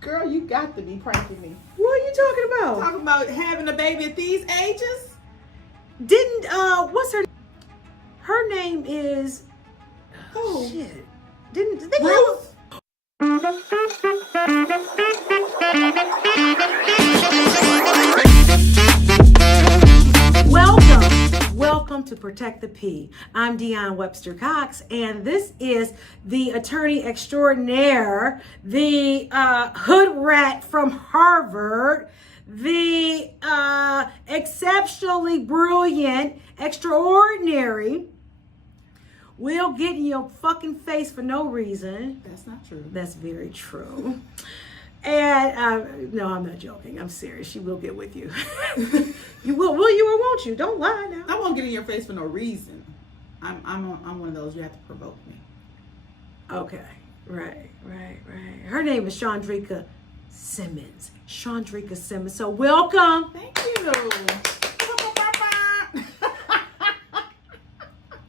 Girl, you got to be pranking me. What are you talking about? Talking about having a baby at these ages? Didn't what's her? Her name is. Oh shit! Didn't they? Ruth? Welcome to Protect the P. I'm Dionne Webster-Cox, and this is the attorney extraordinaire, the hood rat from Harvard, the exceptionally brilliant, extraordinary. We'll get in your fucking face for no reason. That's not true. That's very true. And no, I'm not joking. I'm serious. She will get with you. You will you or won't you? Don't lie now. I won't get in your face for no reason. I'm one of those you have to provoke me. Okay, right. Her name is Shawndrica Simmons. Shawndrica Simmons. So welcome. Thank you.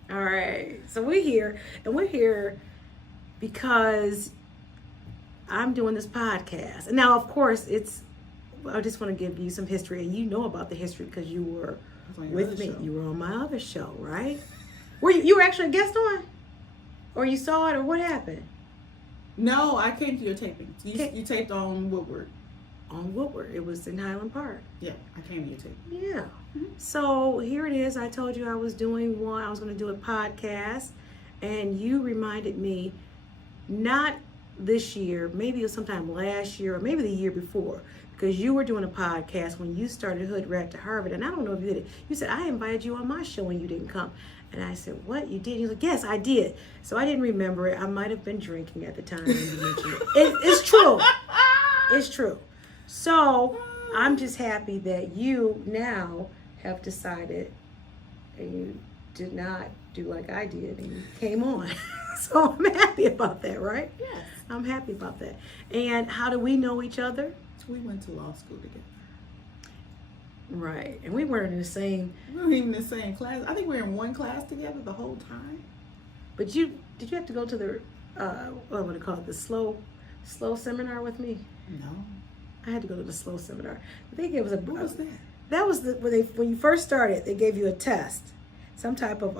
All right. So we're here because I'm doing this podcast. And now, of course, I just want to give you some history, and you know about the history because you were with me. Show. You were on my other show, right? Were you were actually a guest on? Or you saw it, or what happened? No, I came to your taping. You taped on Woodward. On Woodward. It was in Highland Park. Yeah, I came to your taping. Yeah. Mm-hmm. So here it is. I told you I was doing one. I was going to do a podcast, and you reminded me, not this year, maybe it was sometime last year, or maybe the year before, because you were doing a podcast when you started Hood Rat to Harvard, and I don't know if you did it. You said, I invited you on my show and you didn't come. And I said, what, you did? He was like, yes, I did. So I didn't remember it. I might have been drinking at the time when you mentioned it. It's true. It's true. So I'm just happy that you now have decided, and you did not do like I did, and you came on. So I'm happy about that, right? Yes. I'm happy about that. And how do we know each other? We went to law school together. Right. And we weren't in the same. We weren't even in the same class. I think we were in one class together the whole time. But did you have to go to the what would it call it, the slow seminar with me? No. I had to go to the slow seminar. They gave us a. What was that? That was when you first started. They gave you a test, some type of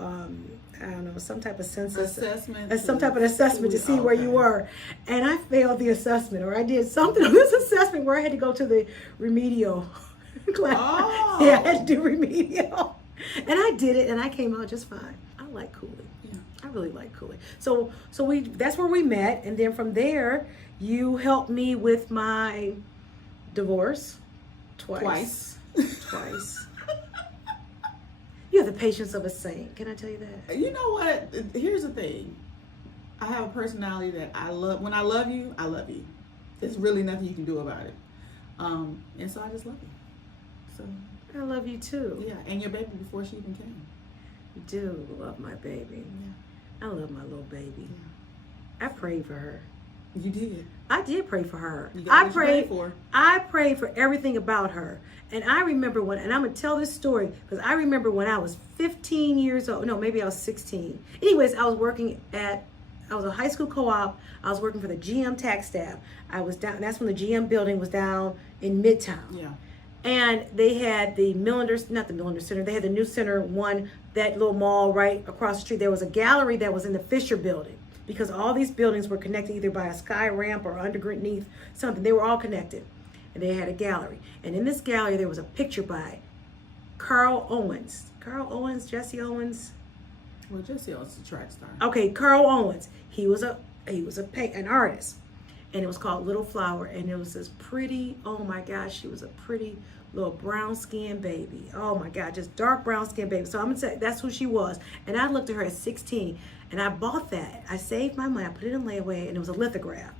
I don't know, some type of census assessment, some type of assessment to see where you were. And I failed the assessment, or I did something on this assessment where I had to go to the remedial class. Oh. Yeah, I had to do remedial, and I did it, and I came out just fine. I like cooling. Yeah, I really like cooling. So that's where we met, and then from there, you helped me with my divorce twice. You have the patience of a saint. Can I tell you that? You know what? Here's the thing. I have a personality that I love. When I love you, I love you. There's really nothing you can do about it. And so I just love you. So I love you too. yeah, and your baby before she even came. You do love my baby. Yeah. I love my little baby. Yeah. I prayed for her. You did. I did pray for her. I prayed for everything about her. And I remember and I'm going to tell this story because I remember when I was 15 years old. No, maybe I was 16. Anyways, I was a high school co-op. I was working for the GM tax staff. I was down, that's when the GM building was down in Midtown. Yeah. And they had the not the Millender Center, they had the new center, that little mall right across the street. There was a gallery that was in the Fisher building, because all these buildings were connected either by a sky ramp or underneath something. They were all connected. And they had a gallery. And in this gallery, there was a picture by Carl Owens, Jesse Owens. Well, Jesse Owens is a track star. Okay, Carl Owens. He was an artist. And it was called Little Flower. And it was this pretty, oh my gosh, she was a pretty little brown skinned baby. Oh my God, just dark brown skinned baby. So I'm going to say that's who she was. And I looked at her at 16 and I bought that. I saved my money. I put it in layaway and it was a lithograph.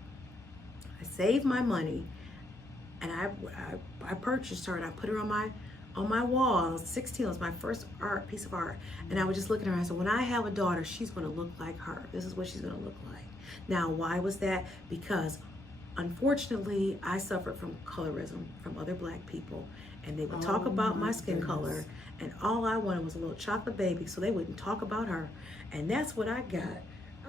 I saved my money and I purchased her and I put her on my wall. I was 16. It was my first piece of art. And I was just looking at her and I said, when I have a daughter, she's going to look like her. This is what she's going to look like. Now, why was that? Because unfortunately, I suffered from colorism from other black people, and they would talk about my skin color, and all I wanted was a little chocolate baby, so they wouldn't talk about her. And that's what I got.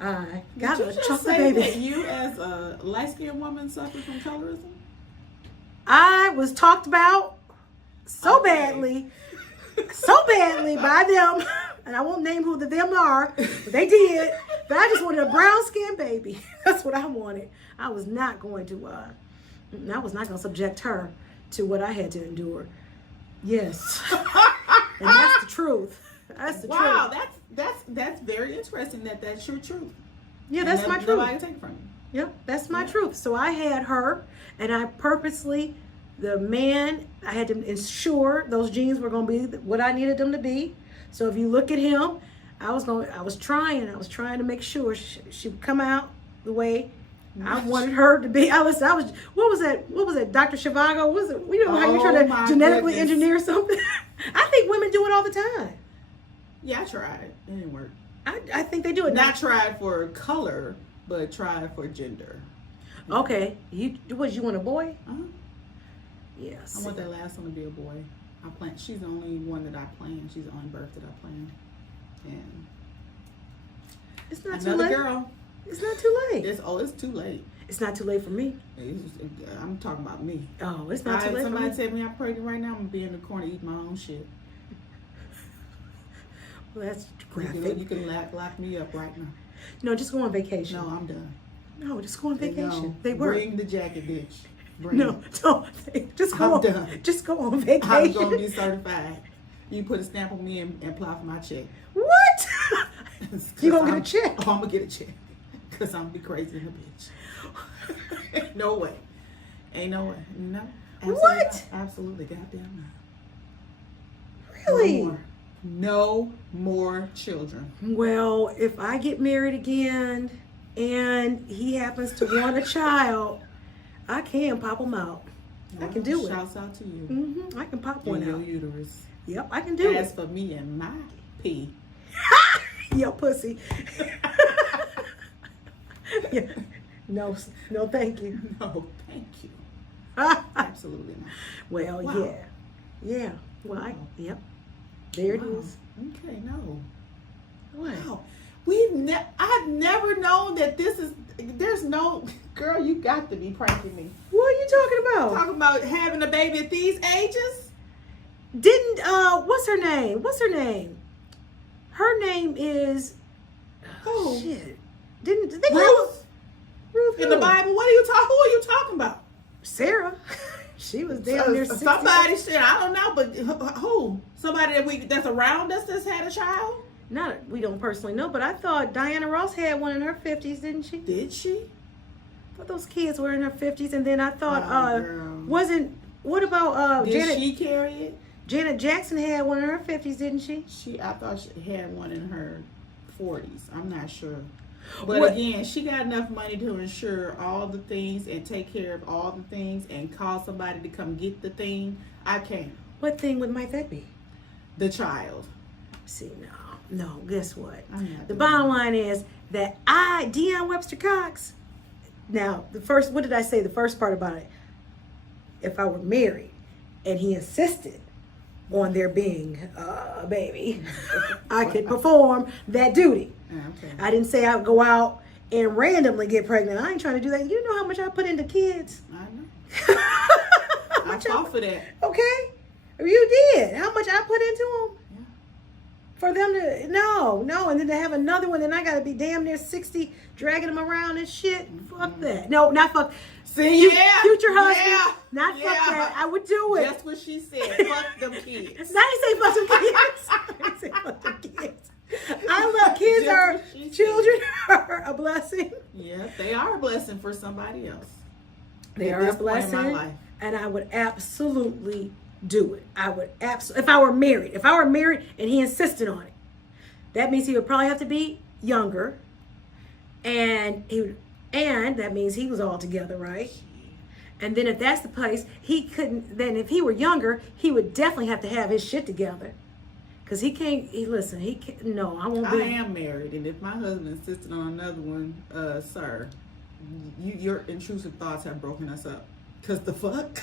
I Did got you a just chocolate say baby. that you, as a light-skinned woman, suffer from colorism? I was talked about so badly by them, and I won't name who the them are, but they did. But I just wanted a brown skinned baby. That's what I wanted. I was not going to subject her to what I had to endure. Yes, and that's the truth. That's the truth. Wow, that's very interesting. That's your truth. Yeah, that's my truth. Nobody can take it from you. Yep, that's my truth. So I had her, and I purposely, the man, I had to ensure those genes were going to be what I needed them to be. So if you look at him, I was trying to make sure she would come out the way I wanted her to be. What was that, Dr. Shivago? Was it, you know how you're trying to genetically engineer something? I think women do it all the time. Yeah, I tried it. It didn't work. I think they do it. Not tried for color, but tried for gender. Okay. You want a boy? Uh-huh. Yes. I want that last one to be a boy. She's the only one that I planned. She's the only birth that I planned. And it's not another too late. girl. It's not too late. It's too late. It's not too late for me. I'm talking about me. Oh, it's not too late for me. Somebody tell me I'm pregnant right now, I'm going to be in the corner eating my own shit. Well, that's graphic. You can lock me up right now. No, just go on vacation. No, I'm done. No, just go on vacation. No, They work. Bring the jacket, bitch. No, don't. Just go. I'm done. Just go on vacation. I'm going to be certified. You put a stamp on me and apply for my check. What? You gonna get a check? Oh, I'm gonna get a check. Because I'm gonna be crazy in a bitch. No way. Ain't no way. No. Absolutely What? Not. Absolutely. Goddamn not. Really? No more children. Well, if I get married again and he happens to want a child, I can pop him out. I can do it. Shouts out to you. Mm-hmm. I can pop one in your out. uterus. Yep, I can do As it. for me and my pee. Yo, pussy. Yeah. No, thank you. No, thank you. Absolutely not. Well, Wow. yeah. Well, yep. There it is. Okay, no. What? Wow. I've never known that there's no, girl, you got to be pranking me. What are you talking about? Talking about having a baby at these ages? Didn't, what's her name? Her name is, Who? shit. Didn't they Ruth? Ruth In the who? Bible? Who are you talking about? Sarah. She was down there 60. Somebody said, I don't know, but who? Somebody that's around us that's had a child? Not, we don't personally know, but I thought Diana Ross had one in her 50s, didn't she? Did she? I thought those kids were in her 50s, and then I thought, girl. what about Did she carry it? Janet Jackson had one in her 50s, didn't she? I thought she had one in her 40s. I'm not sure. But What- again, she got enough money to insure all the things and take care of all the things and call somebody to come get the thing. I can't. What thing might that be? The child. See, no, guess what? I'm not The doing bottom that. line is that Dionne Webster-Cox, now, what did I say the first part about it? If I were married and he insisted on there being a baby, I could perform that duty. Okay. I didn't say I would go out and randomly get pregnant. I ain't trying to do that. You know how much I put into kids? I know. How I much fought for that. Okay? You did. How much I put into them? Yeah. For them to, no. And then to have another one, then I got to be damn near 60 dragging them around and shit. Fuck that. No, not fuck. See, yeah. Future husband. Yeah. Not Yeah. fuck that. I would do it. That's what she said. Fuck them kids. I didn't say fuck them kids. I didn't say fuck them kids. I love kids. Just what she said. Children are a blessing. Yeah, they are a blessing for somebody else. They At are a this point in my blessing. life. And I would absolutely do it. If I were married. If I were married and he insisted on it, that means he would probably have to be younger. And that means he was all together, right? And then if that's the place, he couldn't, then if he were younger, he would definitely have to have his shit together. Because he can't, no, I won't be. I am married, and if my husband insisted on another one, sir, your intrusive thoughts have broken us up. Because the fuck?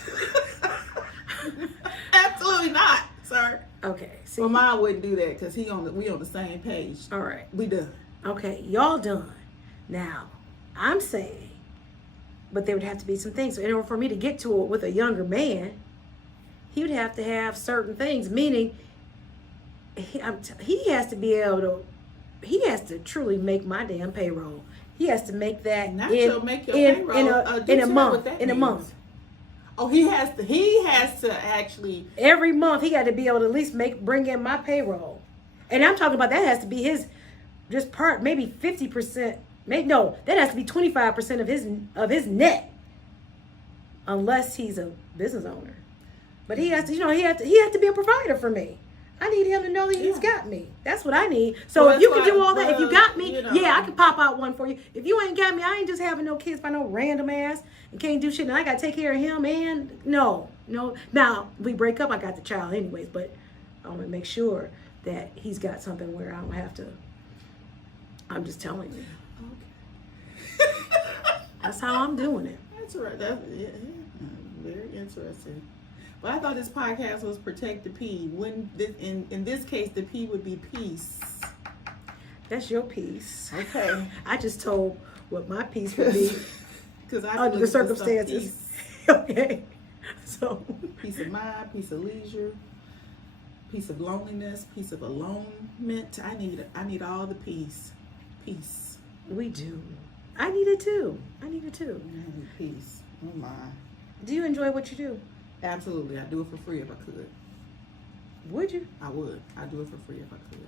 Absolutely not, sir. Okay. Well, mine wouldn't do that because we on the same page. All right. We done. Okay. Y'all done. Now, I'm saying, but there would have to be some things. So in order for me to get to it with a younger man, he would have to have certain things, meaning he has to be able to, he has to truly make my damn payroll. He has to make that Not make your payroll. In a month. Oh, he has to actually every month. He got to be able to at least bring in my payroll, and I'm talking about that has to be his just part, maybe 50%. No, that has to be 25% of his net, unless he's a business owner. But he has to, he has to be a provider for me. I need him to know that he's got me. That's what I need. So if you can do all that, if you got me, I can pop out one for you. If you ain't got me, I ain't just having no kids by no random ass and can't do shit. And I got to take care of him. And no. Now, we break up, I got the child anyways. But I want to make sure that he's got something where I don't have to. I'm just telling you. Okay. That's how I'm doing it. That's right. That's very interesting. But I thought this podcast was Protect the P. In this case, the P would be peace. That's your piece. Okay. I just told what my piece would be under the circumstances. Okay. So peace of mind, peace of leisure, peace of loneliness, peace of alonement. I need all the peace. Peace. We do. I need it too. I need peace. Oh my. Do you enjoy what you do? Absolutely. I'd do it for free if I could. Would you? I would. I'd do it for free if I could.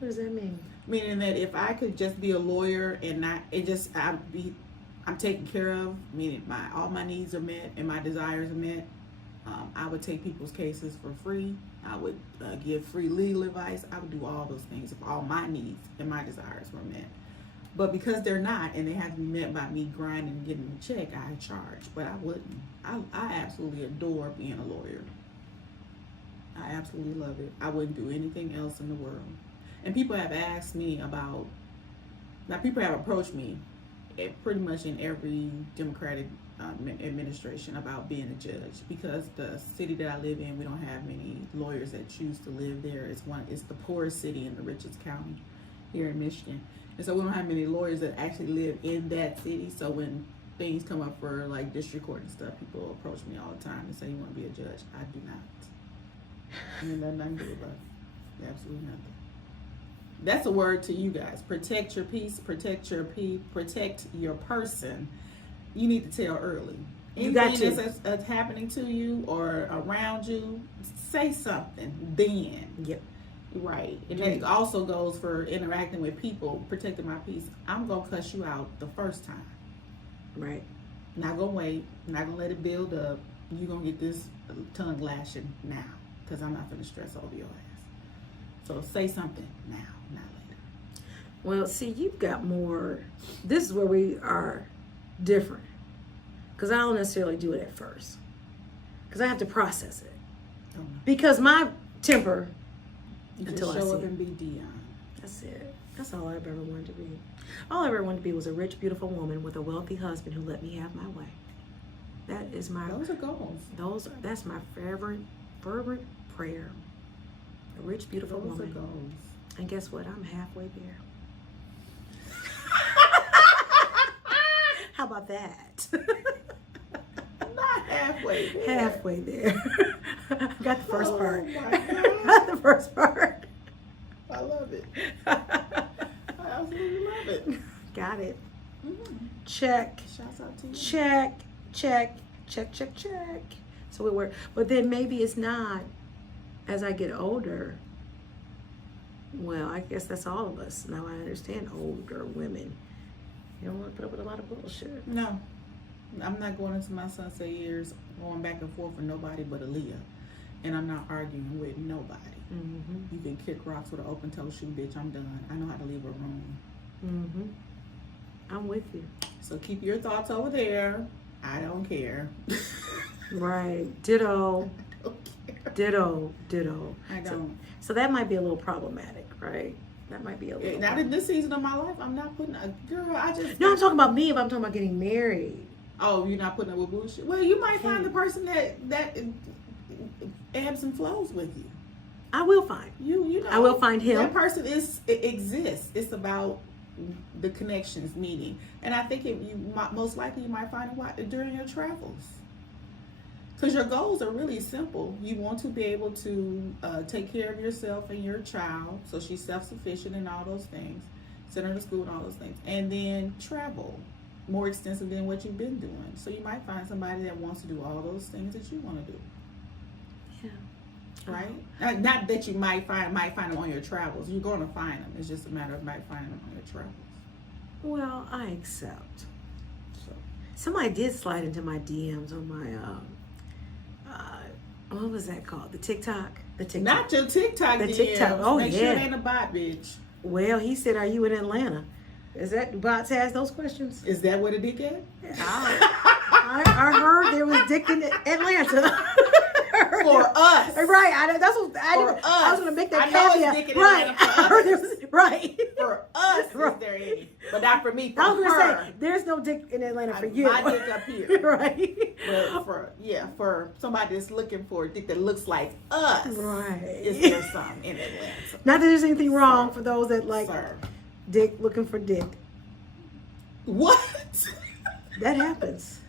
What does that mean? Meaning that if I could just be a lawyer and I'm taken care of, meaning all my needs are met and my desires are met, I would take people's cases for free. I would give free legal advice. I would do all those things if all my needs and my desires were met. But because they're not, and they have to be met by me grinding and getting a check, I charge. But I wouldn't. I absolutely adore being a lawyer. I absolutely love it. I wouldn't do anything else in the world. And people have asked me about, now people have approached me pretty much in every Democratic administration about being a judge, because the city that I live in, we don't have many lawyers that choose to live there. It's the poorest city in the richest county here in Michigan. And so we don't have many lawyers that actually live in that city. So when things come up for like district court and stuff, people approach me all the time and say, you want to be a judge? I do not. And nothing I can do about it. Absolutely nothing. That's a word to you guys. Protect your peace, protect your person. You need to tell early. Anything that's happening to you or around you, say something then. Yep. Right. And that also goes for interacting with people, protecting my peace. I'm going to cuss you out the first time. Right. Not going to wait. Not going to let it build up. You're going to get this tongue lashing now, because I'm not going to stress over your ass. So say something now, not later. Well, see, you've got more. This is where we are different. Because I don't necessarily do it at first. Because I have to process it. Oh, no. Because my temper... You just show up and be Dionne. That's it. That's all I've ever wanted to be. All I ever wanted to be was a rich, beautiful woman with a wealthy husband who let me have my way. That is my... Those are goals. That's my fervent prayer. A rich, beautiful woman. Those are goals. And guess what? I'm halfway there. How about that? Not halfway there. Halfway there. I got the first part. My God. Got the first part. I love it. I absolutely love it. Got it. Mm-hmm. Check. Shouts out to you. Check. So it worked. But then maybe it's not. As I get older, well, I guess that's all of us. Now I understand older women. You don't want to put up with a lot of bullshit. No. I'm not going into my sunset years going back and forth with nobody but Aaliyah. And I'm not arguing with nobody. Mm-hmm. You can kick rocks with an open toe shoe, bitch. I'm done. I know how to leave a room. Mm-hmm. I'm with you. So keep your thoughts over there. I don't care. Right. Ditto. I don't care. Ditto. I don't. So that might be a little problematic, right? That might be a little. Not in this season of my life. I'm not putting a girl. No, I'm talking about me. If I'm talking about getting married. Oh, you're not putting up with bullshit. Well, you might find the person that ebbs and flows with you. I will find. You know. I will find him. That person exists. It's about the connections meeting. And I think most likely you might find it during your travels. Because your goals are really simple. You want to be able to take care of yourself and your child, so she's self-sufficient in all those things, send her to school and all those things, and then travel more extensive than what you've been doing. So you might find somebody that wants to do all those things that you want to do. Yeah. Right? Not that you might find them on your travels. You're going to find them. It's just a matter of might find them on your travels. Well, I accept. So somebody did slide into my DMs on my what was that called? The TikTok? The TikTok. Not your TikTok The DMs. TikTok. Oh, Make yeah. sure it ain't a bot, bitch. Well, he said, "Are you in Atlanta?" Is that bots ask those questions? Is that what a dick is? I heard there was dick in Atlanta. For us. Right. That's what I was going to make that caveat. Dick in right. Atlanta for I heard there others. was, right. For us, Right. is there any? But not for me, for I was going to her. say, there's no dick in Atlanta for you. My dick up here. Right. But for somebody that's looking for a dick that looks like us, Right. is there some in Atlanta? Not that there's anything wrong Sir. for those that like Sir. dick looking for dick. What? That happens.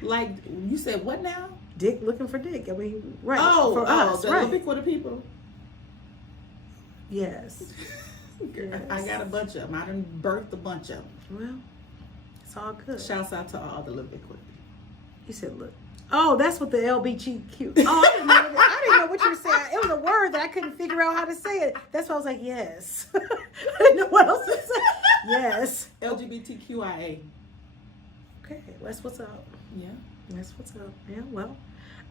Like, you said what now? Dick looking for dick. I mean, right. For us, right. looking for the people. Yes. Yes. I got a bunch of them. I done birthed a bunch of them. Well, it's all good. Shouts out to all the little bit quick. You said, look. Oh, that's what the LBGQ. Oh, I didn't know what you were saying. It was a word that I couldn't figure out how to say it. That's why I was like, yes. I didn't know what else to say. Yes. LGBTQIA. Okay, that's what's up. Yeah. That's what's up. Yeah, well,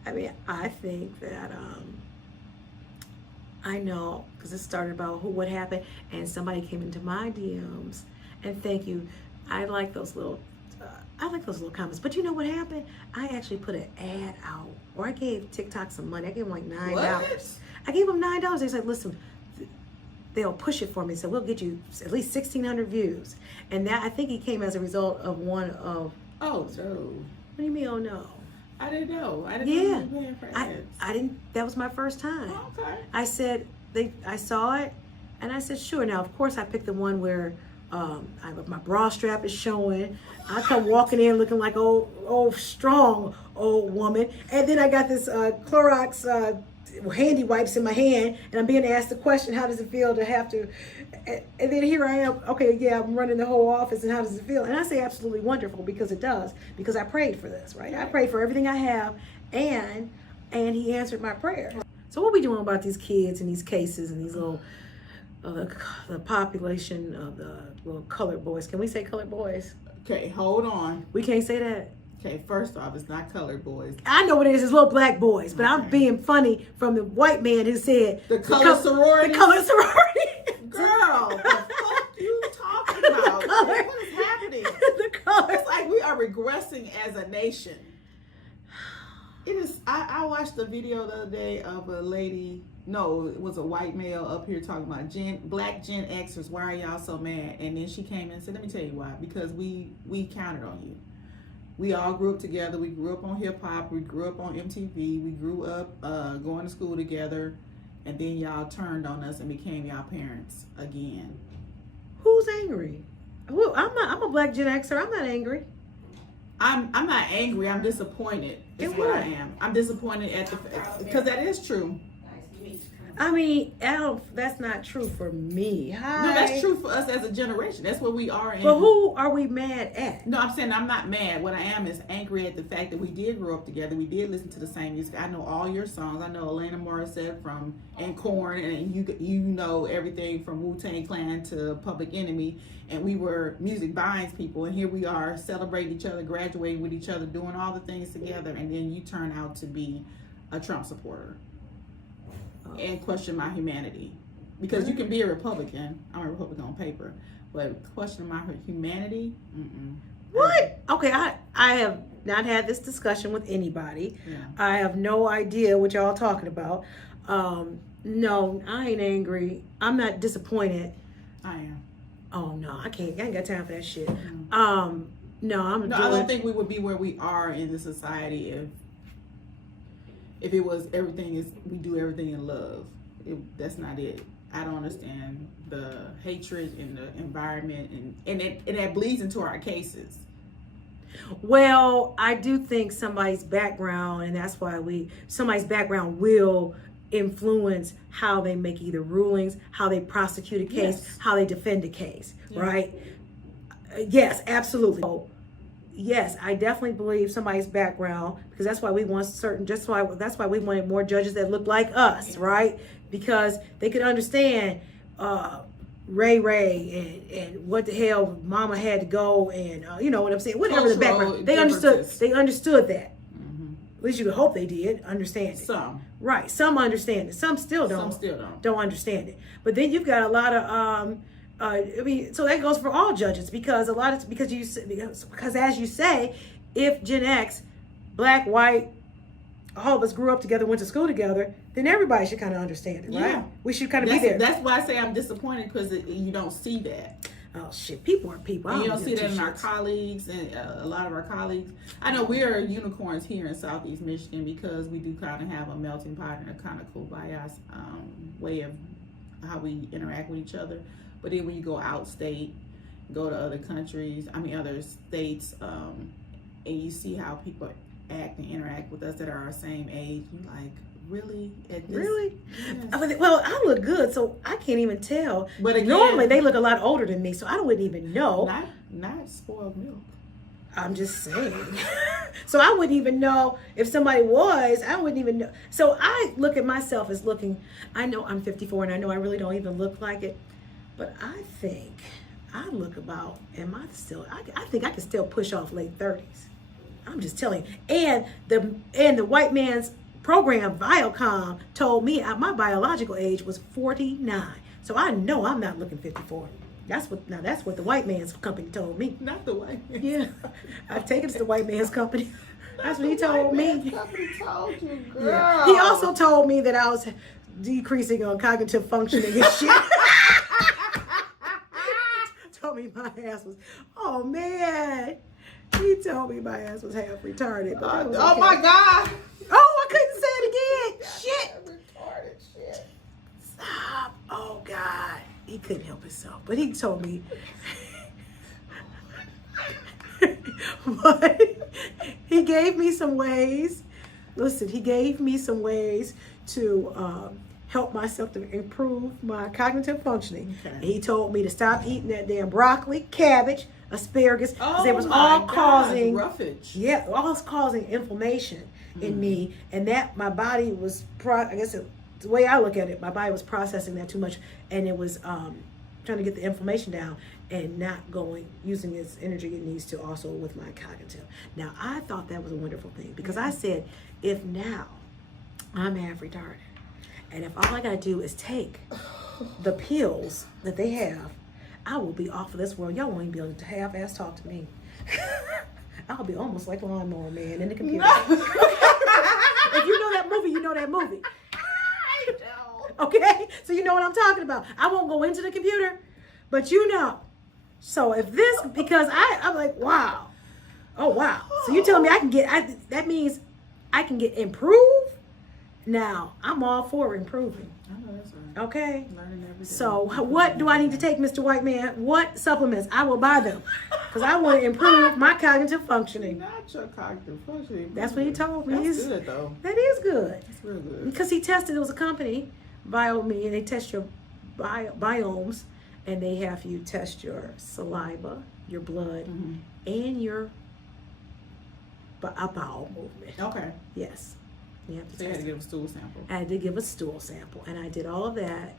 I mean, I think that I know, because it started about what happened, and somebody came into my DMs, and thank you. I like those little comments. But you know what happened? I actually put an ad out, or I gave TikTok some money. I gave them like $9. What? I gave them $9. They said, listen, they'll push it for me. So we'll get you at least 1,600 views. And that, I think it came as a result of one of. Oh, no. What do you mean, oh no? I didn't know. I didn't know you were paying for ads. I didn't, that was my first time. Oh, okay. I said, I saw it, and I said, sure. Now, of course, I picked the one where my bra strap is showing. I come walking in looking like strong old woman. And then I got this Clorox handy wipes in my hand, and I'm being asked the question, how does it feel to have to, and then here I am, okay, yeah, I'm running the whole office, and how does it feel? And I say absolutely wonderful, because it does, because I prayed for this, right? I prayed for everything I have, and he answered my prayer. So what we doing about these kids and these cases and these little, the population of the little colored boys? Can we say colored boys? Okay, hold on. We can't say that. Okay, first off, it's not colored boys. I know what it is. It's little black boys, but I'm being funny from the white man who said The color sorority. The color sorority. Girl, the fuck you talking about? color. What is happening? The color. It's like we are regressing as a nation. It is. I watched a video the other day of a lady. No, it was a white male up here talking about black Gen Xers. Why are y'all so mad? And then she came in and said, "Let me tell you why. Because we counted on you. We all grew up together. We grew up on hip hop. We grew up on MTV. We grew up going to school together, and then y'all turned on us and became y'all parents again." Who's angry? Well, I'm a black Gen Xer. I'm not angry. I'm not angry. I'm disappointed. Is what I am. I'm disappointed at because that is true. I mean, that's not true for me. Hi. No, that's true for us as a generation. That's where we are in. But who are we mad at? No, I'm saying I'm not mad. What I am is angry at the fact that we did grow up together. We did listen to the same music. I know all your songs. I know Elena Morissette and Korn, and you know everything from Wu-Tang Clan to Public Enemy. And we were music binds people, and here we are celebrating each other, graduating with each other, doing all the things together, and then you turn out to be a Trump supporter and question my humanity. Because you can be a Republican. I'm a Republican on paper, but questioning my humanity. What? Okay, I have not had this discussion with anybody. Yeah. I have no idea what y'all talking about. No, I ain't angry. I'm not disappointed. I am. Oh no, I can't. I ain't got time for that shit. No, I don't think we would be where we are in the society if it was we do everything in love. That's not it. I don't understand the hatred in the environment, and that bleeds into our cases. Well, I do think somebody's background, and that's why somebody's background will influence how they make either rulings, how they prosecute a case, Yes. how they defend a case, Yeah. right? Yes, absolutely. So, yes, I definitely believe somebody's background, because that's why we want that's why we wanted more judges that look like us, right? Because they could understand Ray and what the hell mama had to go, and you know what I'm saying, whatever the background, they understood that. At least you would hope they did understand it. Some understand it, some still don't understand it. But then you've got a lot of I mean, so that goes for all judges, because because as you say, if Gen X, black, white, all of us grew up together, went to school together, then everybody should kind of understand it, right? Yeah. We should kind of be there. That's why I say I'm disappointed, because you don't see that. Oh shit, people are people. And you don't see that in our colleagues, and a lot of our colleagues. I know we are unicorns here in Southeast Michigan, because we do kind of have a melting pot and a kind of cool bias way of how we interact with each other. But then when you go out state, go to other countries, other states, and you see how people act and interact with us that are our same age, you're like, really? Really? Yes. Well, I look good, so I can't even tell. But again, normally they look a lot older than me, so I wouldn't even know. Not spoiled milk. I'm just saying. So I wouldn't even know if somebody was. I wouldn't even know. So I look at myself as looking. I know I'm 54, and I know I really don't even look like it. But I think I look about. I think I can still push off late 30s. I'm just telling you. And the white man's program, Viacom, told me my biological age was 49. So I know I'm not looking 54. That's what the white man's company told me. Not the white man's Yeah. I've taken it to the white man's company. That's what he told me. Company told you, girl. Yeah. He also told me that I was decreasing on cognitive functioning and shit. Told me my ass was, oh man. He told me my ass was half retarded. But that was okay. Oh my God. Oh, I couldn't say it again. Shit. Retarded shit. Stop. Oh God. He couldn't help himself. But he told me. But he gave me some ways. Listen, he gave me some ways to help myself to improve my cognitive functioning. Okay. And he told me to stop eating that damn broccoli, cabbage, asparagus, because it was all causing roughage. Yeah, all causing inflammation in me, and that my body was the way I look at it, my body was processing that too much, and it was trying to get the inflammation down and not using its energy it needs to also with my cognitive. Now I thought that was a wonderful thing, because I said, if now I'm half retarded, and if all I gotta do is take the pills that they have, I will be off of this world. Y'all won't even be able to half-ass talk to me. I'll be almost like Lawnmower Man in the computer. No. If you know that movie, you know that movie. I don't. Okay? So you know what I'm talking about. I won't go into the computer, but you know. So if this, because I'm like, wow. Oh, wow. So you telling me that means I can get improved? Now, I'm all for improving. I know that's right. Okay? Learning every day. So what do I need to take, Mr. White Man? What supplements? I will buy them. Because I want to improve my cognitive functioning. Not your cognitive functioning. That's what he told me. That's good, though. That is good. That's real good. Because he tested, it was a company, BioMe, and they test your biomes, and they have you test your saliva, your blood, and your bowel movement. Okay. Yes. You have to so you had to give a stool sample. I had to give a stool sample, and I did all of that.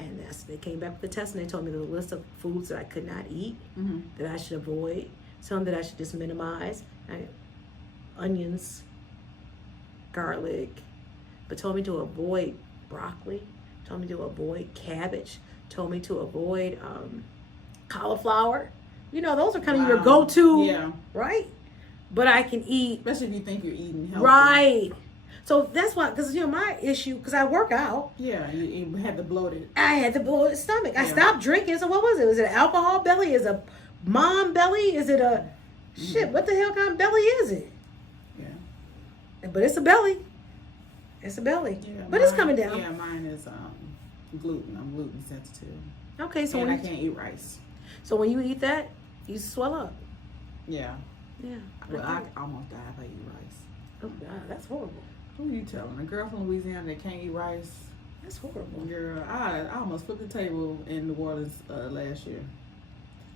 And they came back with the test, and they told me the list of foods that I could not eat, that I should avoid, some that I should just minimize. Onions, garlic, but told me to avoid broccoli, told me to avoid cabbage, told me to avoid cauliflower. You know, those are kind of your go-to, right? But I can eat. Especially if you think you're eating healthy. Right. So that's why, because, my issue, because I work out. Yeah, you had the bloated. I had the bloated stomach. I stopped drinking. So what was it? Was it an alcohol belly? Is it a mom belly? Is it a, what the hell kind of belly is it? Yeah. But it's a belly. It's a belly. Yeah, but it's coming down. Yeah, mine is Gluten. I'm gluten sensitive. Okay, so and I can't eat rice. So when you eat that, you swell up. Yeah. Yeah. Well, I almost die if I eat rice. Oh God, that's horrible. Who are you telling? A girl from Louisiana that can't eat rice? That's horrible. Girl, I almost flipped the table in New Orleans last year.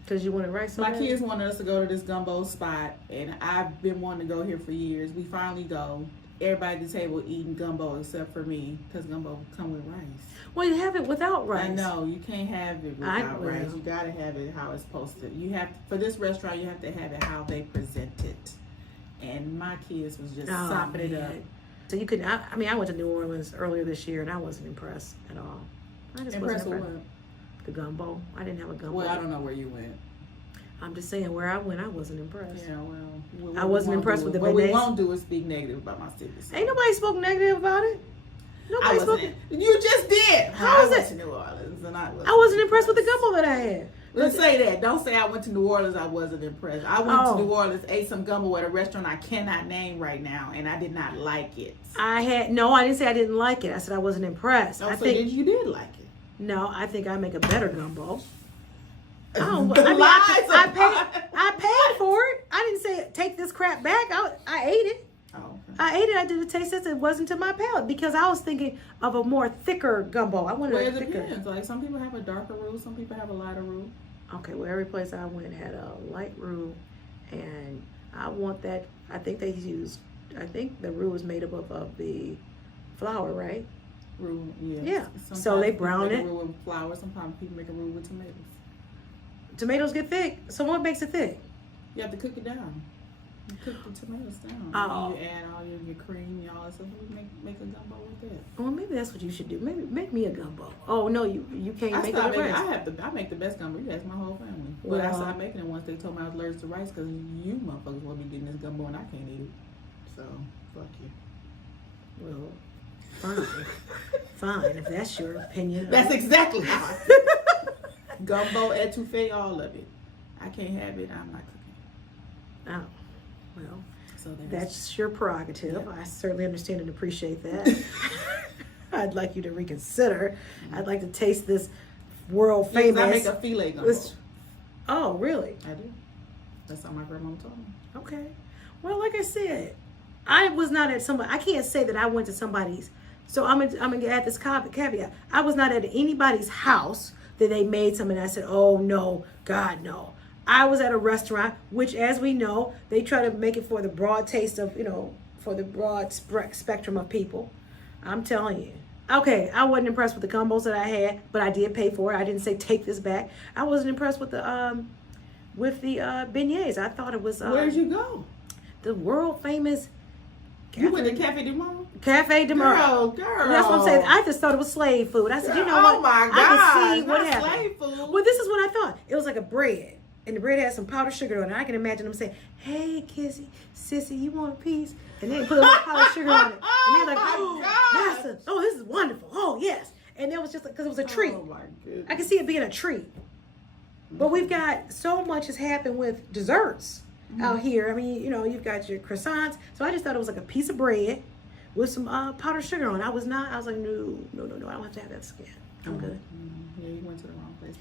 Because you wanted rice? My kids wanted us to go to this gumbo spot, and I've been wanting to go here for years. We finally go. Everybody at the table eating gumbo except for me, because gumbo come with rice. Well, you have it without rice. I know, you can't have it without rice. You gotta have it how it's supposed to. You have, for this restaurant, you have to have it how they present it. And my kids was just sopping it up. So you could, I mean, I went to New Orleans earlier this year, and I wasn't impressed at all. I just Impressed wasn't with impressed. The gumbo. I didn't have a gumbo. Well, I don't know where you went. I'm just saying, where I went, I wasn't impressed. Yeah, well, I wasn't impressed with the What beignets. we won't do is speak negative about my city. Ain't nobody spoke negative about it. Nobody spoke. You just did. How was I it? went to New Orleans, and I wasn't impressed with the gumbo that I had. Let's say that. Don't say I went to New Orleans. I wasn't impressed. I went to New Orleans, ate some gumbo at a restaurant I cannot name right now, and I did not like it. I didn't say I didn't like it. I said I wasn't impressed. Oh, you did like it. No, I think I make a better gumbo. I paid for it. I didn't say take this crap back. I ate it. Oh, okay. I ate it. I did a taste test. It wasn't to my palate because I was thinking of a more thicker gumbo. I wanted a thicker. Depends. Like some people have a darker roux, some people have a lighter roux. Okay, well every place I went had a light roux, and I want that. I think the roux is made up of the flour, right? Roux, yeah. Yeah. Sometimes so they people brown make it. A roux with flour. Sometimes people make a roux with tomatoes. Tomatoes get thick. So what makes it thick? You have to cook it down. You cook the tomatoes down. Oh. And you add all your cream and all that stuff. We make a gumbo with that. Well, maybe that's what you should do. Maybe make me a gumbo. Oh no, you can't make it with rice. I make the best gumbo. You ask my whole family. Well, but I started making it once they told me I was allergic to rice because you motherfuckers will be getting this gumbo and I can't eat it. So fuck you. Well, fine, fine. If that's your opinion. That's exactly how I feel. Gumbo, etouffee, all of it. I can't have it. I'm not cooking. Oh, well, so that's your prerogative. Yeah. I certainly understand and appreciate that. I'd like you to reconsider. Mm-hmm. I'd like to taste this world famous. I make a filet gumbo. Oh, really? I do. That's how my grandmama told me. Okay. Well, like I said, I was not at somebody. I can't say that I went to somebody's. So I'm gonna add this caveat. I was not at anybody's house that they made something. And I said, "Oh no, God no." I was at a restaurant, which, as we know, they try to make it for the broad taste of, for the broad spectrum of people. I'm telling you. Okay, I wasn't impressed with the combos that I had, but I did pay for it. I didn't say take this back. I wasn't impressed with the beignets. I thought it was. Where'd you go? The world famous. You went to Cafe du Monde? Cafe du Monde. Girl. That's what I'm saying. I just thought it was slave food. I said, you know what? Oh my God. I can see what happened. Slave food. Well, this is what I thought. It was like a bread. And the bread had some powdered sugar on it. I can imagine them saying, "Hey, Kissy, Sissy, you want a piece?" And they put a little powdered sugar on it. And they're like, "Oh, this is wonderful. Oh, yes." And it was just because it was a treat. Oh, my goodness. I can see it being a treat. But we've got so much has happened with desserts out here. I mean, you've got your croissants. So I just thought it was like a piece of bread with some powdered sugar on it. I was like, no. I don't have to have that skin. I'm good. Yeah, you went to the wrong place.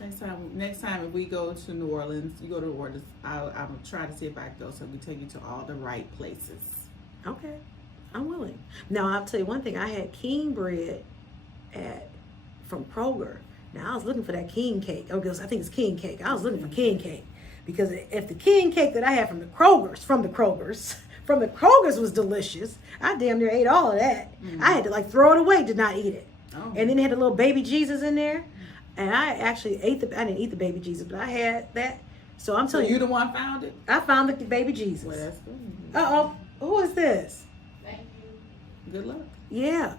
Next time if we go to New Orleans, you go to New Orleans, I'm trying to see if I can go so we take you to all the right places. Okay. I'm willing. Now, I'll tell you one thing. I had king bread from Kroger. Now, I was looking for that king cake. Oh, I think it's king cake. I was looking for king cake. Because if the king cake that I had from the Krogers was delicious, I damn near ate all of that. I had to throw it away, did not eat it. Oh. And then it had a little baby Jesus in there. And I actually I didn't eat the baby Jesus, but I had that. So I'm telling you. You the one found it? I found the baby Jesus. Well, that's good. Uh-oh. Who is this? Thank you. Good luck. Yeah.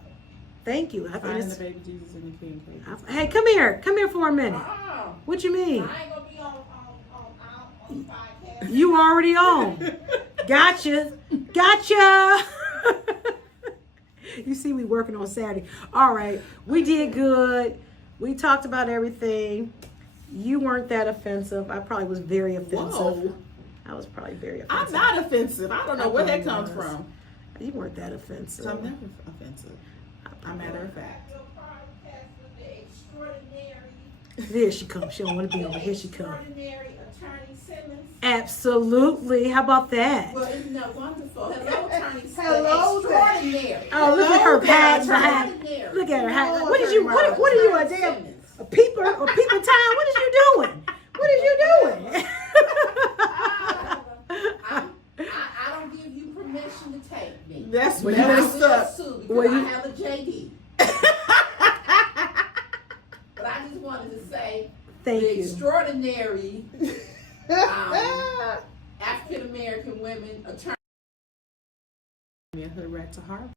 Thank you. Finding the baby Jesus in the king cake. Hey, come here. Come here for a minute. Oh, What you mean? I ain't gonna be on the podcast. You already on. Gotcha. You see, we working on Saturday. All right. We did good. We talked about everything. You weren't that offensive. I probably was very offensive. Whoa. I was probably very offensive. I'm not offensive. I don't know where that comes from. You weren't that offensive. I'm never offensive. I'm matter of fact. Your podcast with the extraordinary. There she comes. She don't want to be over. Here she comes. Extraordinary attorney Simmons. Absolutely. How about that? Well, isn't that wonderful? Hello, attorney Simmons. Hello there. Extraordinary. Oh, look at her Hello, hiding Attorney. behind. Extraordinary. Look at her hiding. Hello, What is you? Attorney What are you? A Simmons. damn a peeper or peeper time? What is you doing? What is you doing? I don't give you permission to take me. That's Well, But I messed will up. sue because Well, I you- have a JD. But I just wanted to say Thank the you. extraordinary African American women attorney. A Hood Rat to Harvard.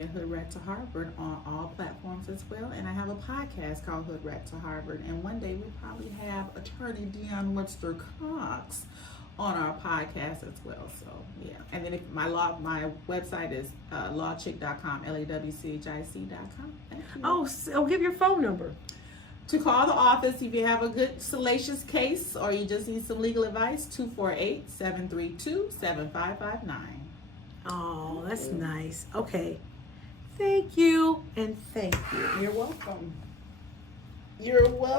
A Hood Rat to Harvard on all platforms as well. And I have a podcast called Hood Rat to Harvard. And one day we'll probably have attorney Dionne Webster-Cox on our podcast as well. So yeah. And then if my website is lawchick.com, lawchic.com. Thank you. Oh, give your phone number. To call the office if you have a good salacious case or you just need some legal advice, 248-732-7559. Oh, that's nice. Okay. Thank you and thank you. You're welcome. You're welcome.